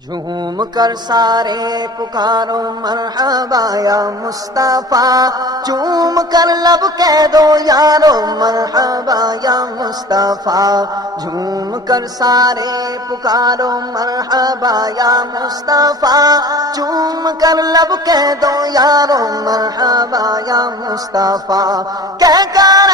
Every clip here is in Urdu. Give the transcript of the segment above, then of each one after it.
جھوم کر سارے پکارو مرحبا یا مصطفیٰ، چوم کر لب کہہ دو یارو مرحبا یا مصطفیٰ، جھوم کر سارے پکارو مرحبا یا مصطفیٰ، چوم کر لب کہہ دو یارو مرحبا یا مصطفیٰ، کہہ کر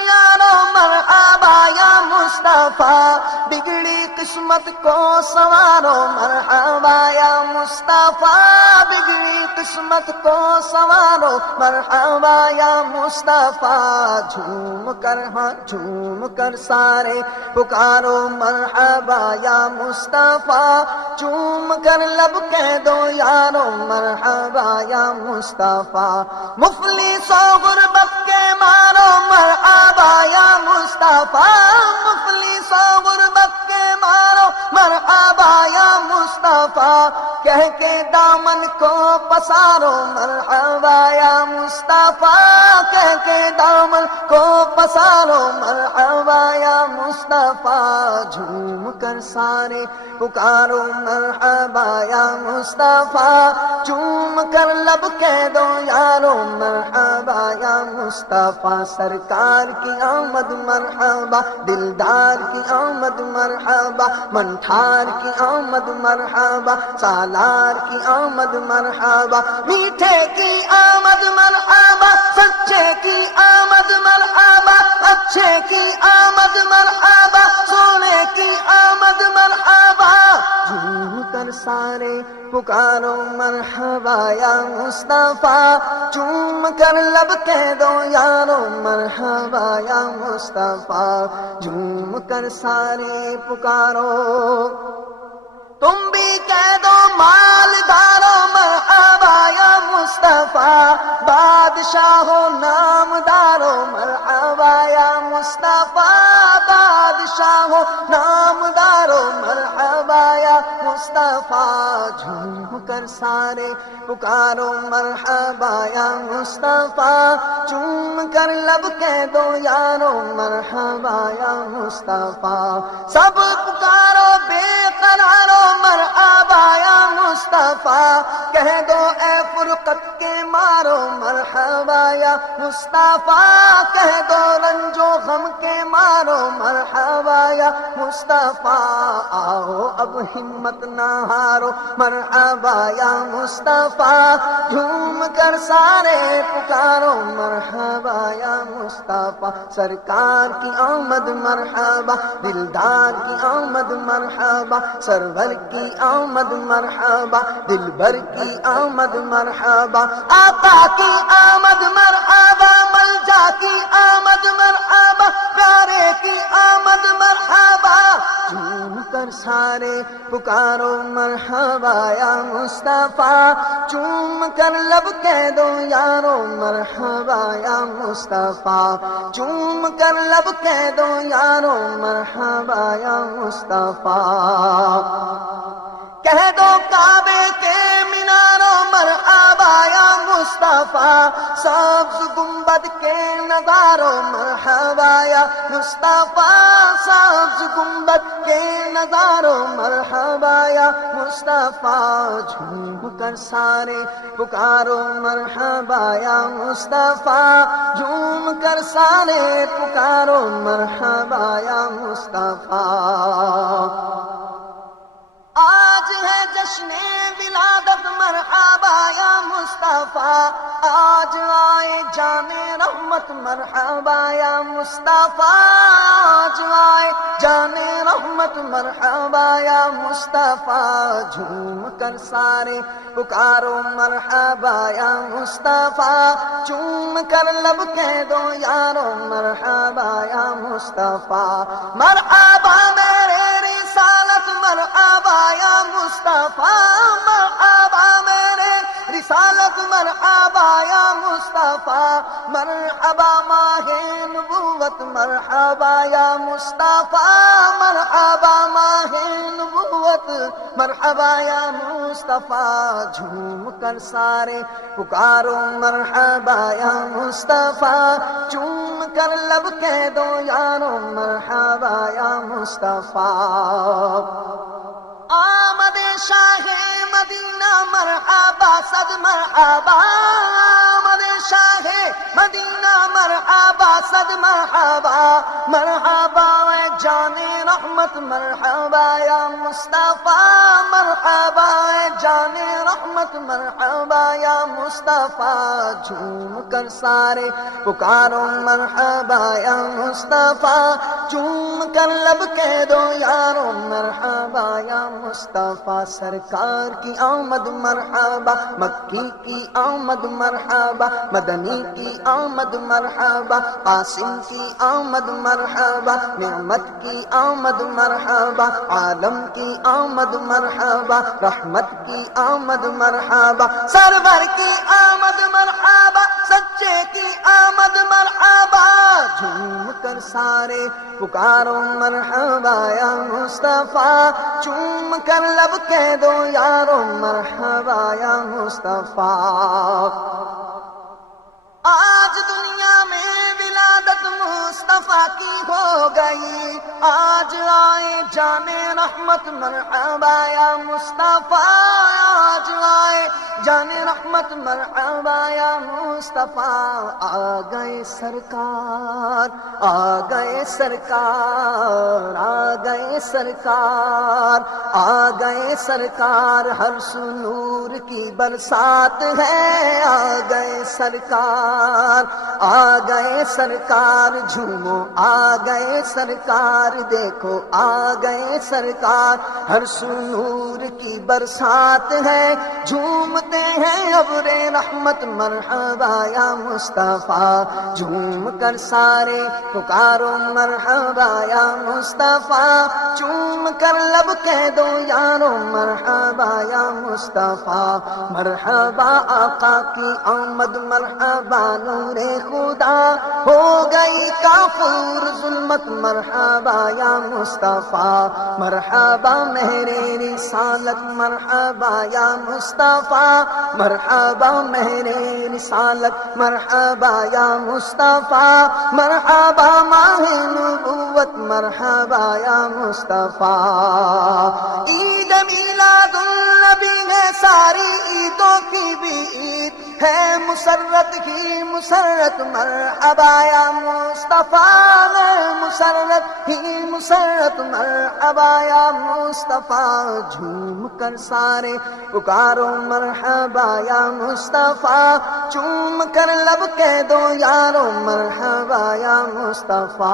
یارو مرحبا یا مصطفیٰ، بگڑی قسمت کو سوارو مرحبا یا مصطفیٰ، بگڑی قسمت کو سوارو مرحبا یا مصطفیٰ، جھوم کر سارے پکارو مرحبا یا مصطفیٰ، چوم کر لب کہہ دو یارو مرحبا یا مصطفیٰ، مفلس و غربت کے مارو مرحبا یا مصطفیٰ، مفلس و غربت کے مارو مرحبا یا مصطفیٰ، کہہ کے دامن کو پسارو مرحبا یا مصطفیٰ، کہہ کے دامن کو پسارو مرحبا یا مصطفیٰ، جھوم کر سارے پکارو مرحبا یا مصطفیٰ، چوم کر لب کہہ دو یارو مرحبا یا مصطفیٰ، سرکار کی آمد مرحبا، دلدار کی آمد مرحبا، منٹھار کی آمد مرحبا، سالار کی آمد مرحبا، میٹھے کی آمد مرحبا، سچے کی آمد مرحبا، اچھے کی آمد مرحبا، سونے کی آمد مرحبا، جھوم کر سارے پکارو مرحبا یا مصطفیٰ، چوم کر لب کہہ دو یارو مرحبا یا مصطفیٰ، جھوم کر سارے پکارو، تم بھی کہہ دو مالدارو مرحبا یا مصطفیٰ، بادشاہو نامدارو مرحبا یا مصطفیٰ، بادشاہو نامدارو مرحبا یا مصطفیٰ، جھوم کر سارے پکارو مرحبا یا مصطفیٰ، چوم کر لب کہہ دو یارو مرحبا یا مصطفیٰ، سب پکارو بے قرارو مرحبا یا مصطفیٰ، کہہ دو اے فرقت کے مارو مرحبا یا مصطفیٰ، کہہ دو رنج و غم کے مارو مرحبا یا مصطفیٰ، آؤ اب ہمت نہ ہارو مرحبا یا مصطفیٰ، جھوم کر سارے پکارو مرحبا یا مصطفیٰ، سرکار کی آمد مرحبا، دلدار کی آمد مرحبا، سرور کی آمد مرحبا، دلبر کی آمد مرحبا، آقا کی آمد مرحبا، ملجا کی آمد مرحبا، پیارے کی آمد مرحبا، جھوم کر سارے پکارو مرحبا یا مصطفیٰ، چوم کر لب کہہ دو یارو مرحبا یا مصطفیٰ، چوم کر لب کہہ دو یارو مرحبا یا مصطفیٰ، کہہ دو کعبے کے میناروں مرحبا یا مصطفیٰ، سبز گنبد کے نظاروں مرحبا یا مصطفیٰ، سبز گنبد کے نظاروں مرحبا یا مصطفیٰ، جھوم کر سارے پکارو مرحبا یا مصطفیٰ، جھوم کر سارے پکارو مرحبا یا مصطفیٰ، آج ہے جشن ولادت مرحبا یا مصطفیٰ، آج آئے جان رحمت مرحبا یا مصطفیٰ، آج آئے جان رحمت مرحبا یا مصطفیٰ، جھوم کر سارے پکارو مرحبا یا مصطفیٰ، چوم کر لب کہہ دو یارو مرحبا یا مصطفیٰ، مرحبا میرے رسالت مرحبا یا مصطفیٰ، مرحبا میرے رسالت مرحبا یا مصطفیٰ، مرحبا ماہ نبوت مرحبا یا مصطفیٰ، مرحبا ماہ نبوت مرحبا یا مصطفیٰ، جھوم کر سارے پکارو مرحبا یا مصطفیٰ، چوم کر لب کہہ دو یارو مرحبا یا مصطفیٰ، صد مرحبا آمد شاہ مدینہ مرحبا صد مرحبا مرحبا اے جان رحمت مرحبا یا مصطفیٰ مرحبا اے جان رحمت مرحبا یا مصطفیٰ جھوم کر سارے پکارو مرحبا یا مصطفیٰ چوم کر لب کہہ دو یارو مرحبا یا مصطفیٰ سرکار کی آمد مرحبا مکی کی آمد مرحبا مدنی کی آمد مرحبا قاسم کی آمد مرحبا نعمت کی آمد مرحبا عالم کی آمد مرحبا رحمت کی آمد مرحبا سرور کی آمد مرحبا سچے کی آمد مرحبا جھوم کر سارے پکارو مرحبا یا مصطفیٰ چوم کر لب کہہ دو یارو مرحبا یا مصطفیٰ آج دنیا میں ولادت مصطفیٰ کی ہو گئی آج آئے جان رحمت مرحبا یا مصطفیٰ آج آئے جان رحمت مرحبا یا مصطفیٰ آ گئے سرکار آ گئے سرکار آ گئے سرکار آ گئے سرکار ہر سو نور کی برسات ہے آ گئے سرکار آ گئے سرکار جھومو آ گئے سرکار دیکھو آ گئے سرکار ہر سو نور کی برسات ہے جھومتے ہیں ابر رحمت مرحبا یا مصطفیٰ جھوم کر سارے پکارو مرحبا یا مصطفیٰ چوم کر لب کہہ دو یارو مرحبا یا مصطفیٰ مرحبا آقا کی آمد مرحبا نور خدا ہو گئی کافور ظلمت مرحبا یا مصطفیٰ مرحبا مہر رسالت مرحبا یا مصطفیٰ مرحبا مہر رسالت مرحبا یا مصطفیٰ مرحبا ماہ نبوت مرحبا یا مصطفیٰ عید میلاد النبی ہے ساری عیدوں کی بھی عید ہے مسرت ہی مسرت مرحبا یا مصطفیٰ مسرت ہی مسرت مرحبا یا مصطفیٰ جھوم کر سارے پکارو مرحبا یا مصطفیٰ چوم کر لب کہہ دو یارو مرحبا یا مصطفیٰ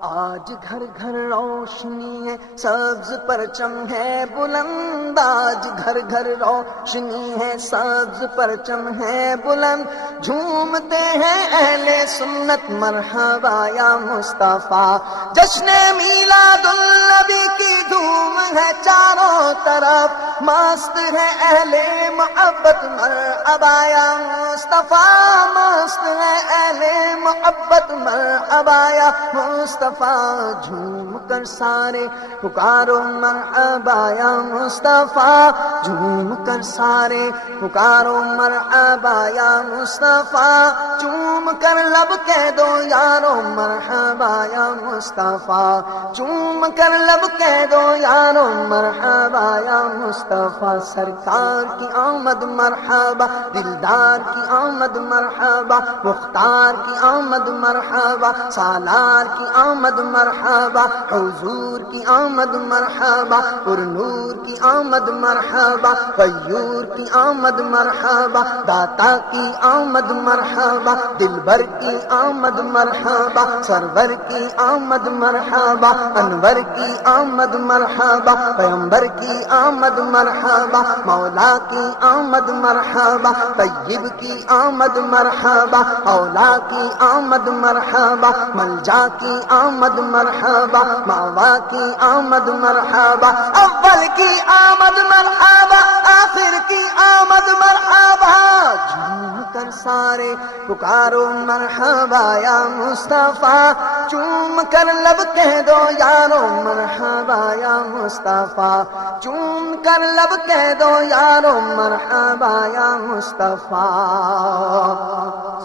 آج گھر گھر روشنی ہے سبز پرچم ہے بلند آج گھر گھر روشنی ہے سبز پرچم ہے بلند جھومتے ہیں اہل سنت مرحبا یا مصطفیٰ جشن میلاد النبی کی دھوم ہے چاروں طرف مست ہے اہل محبت مرحبا یا مصطفیٰ مست ہے اہل محبت مرحبا یا مصطفیٰ جھوم کر سارے پکارو مرحبا یا مصطفیٰ جھوم کر سارے پکارو مرحبا یا مصطفیٰ چوم کر لب کہہ دو یارو مرحبا یا مصطفیٰ چوم کر لب کہہ دو یارو مرحبا یا مصطفیٰ سرکار کی آمد مرحبا دلدار کی آمد مرحبا مختار کی آمد مرحبا سالار کی آمد مرحبا حضور کی آمد مرحبا پر نور کی آمد مرحبا غیور کی آمد مرحبا داتا کی آمد مرحبا دلبر کی آمد مرحبا سرور کی آمد مرحبا انور کی آمد مرحبا پیغمبر کی آمد مرحبا مولا کی آمد مرحبا طیب کی آمد مرحبا اولا کی آمد مرحبا ملجا کی آمد مرحبا ماوا کی آمد مرحبا اول کی آمد مرحبا آخر کی آمد مرحبا جھوم کر سارے پکارو مرحبا یا مصطفیٰ چوم کر لب کہہ دو یارو مرحبا یا مصطفیٰ چوم کر لب کہہ دو یارو مرحبا یا مصطفیٰ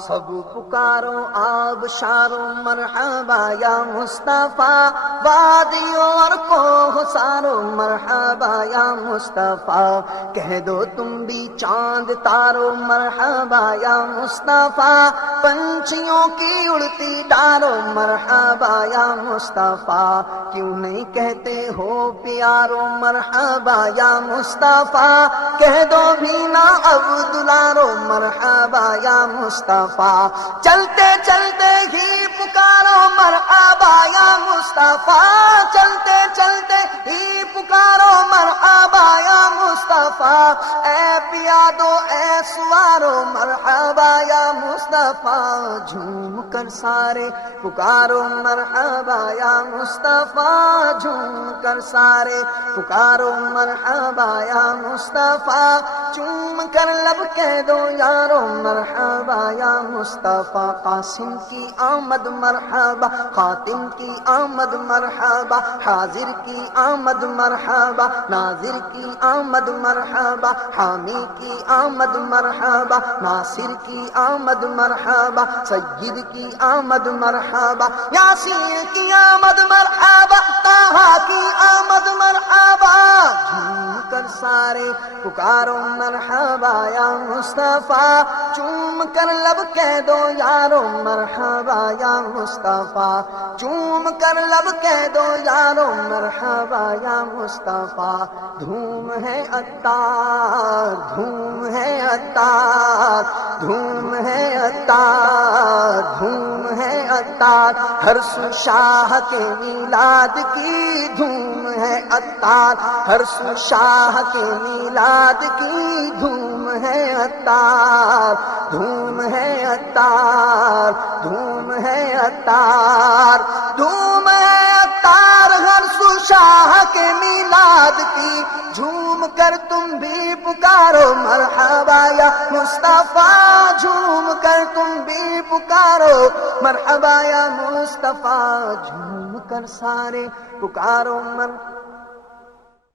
سب پکارو آب شارو مرحبا یا مصطفیٰ وادیوں اور کوہ سارو مرحبا یا مصطفیٰ، کہہ دو تم بھی چاند تارو مرحبا یا مصطفیٰ، پنچھیوں کی اڑتی ڈارو مرحبا یا مصطفیٰ، کیوں نہیں کہتے ہو پیارو مرحبا یا مصطفیٰ، کہہ دو بھی نا عبداللہ مرحبا یا مصطفیٰ، چلتے چلتے ہی پکارو مرحبا یا مصطفیٰ، چلتے چلتے ہی پکارو مرحبا یا مصطفیٰ، اے پیادو اے سوارو مرحبا یا مصطفیٰ، جھوم کر سارے پکارو مرحبا یا مصطفیٰ، جھوم کر سارے پکارو مرحبا یا مصطفیٰ، چوم کر لب کہہ دو یارو مرحبا یا مصطفیٰ، قاسم کی آمد مرحبا، خاتم کی آمد مرحبا، حاضر کی آمد مرحبا، ناظر کی آمد مرحبا، حامی کی آمد مرحبا، ناصر کی آمد مرحبا، سید کی آمد مرحبا، یاسین کی آمد مرحبا، طٰہٰ کی آمد مرحبا، جھوم کر سارے پکارو مرحبا یا مصطفیٰ، چوم کر لب کہہ دو یارو مرحبا یا مصطفیٰ، چوم کر لب کہہ دو یارو مرحبا یا مصطفیٰ، دھوم ہے عطار، دھوم ہے عطار، دھوم ہے عطار، دھوم ہے عطار، ہر سو شاہ کے میلاد کی دھوم ہے عطار، ہر سو شاہ کے میلاد کی دھوم ہے عطار، دھوم ہے عطار، دھوم ہے عطار، دھوم ہے عطار، ہر سو شاہ کے میلاد کی، جھوم کر تم بھی پکارو مرحبا یا مصطفیٰ، جھوم کر تم بھی پکارو مرحبا یا مصطفیٰ، جھوم کر سارے پکارو مرحبا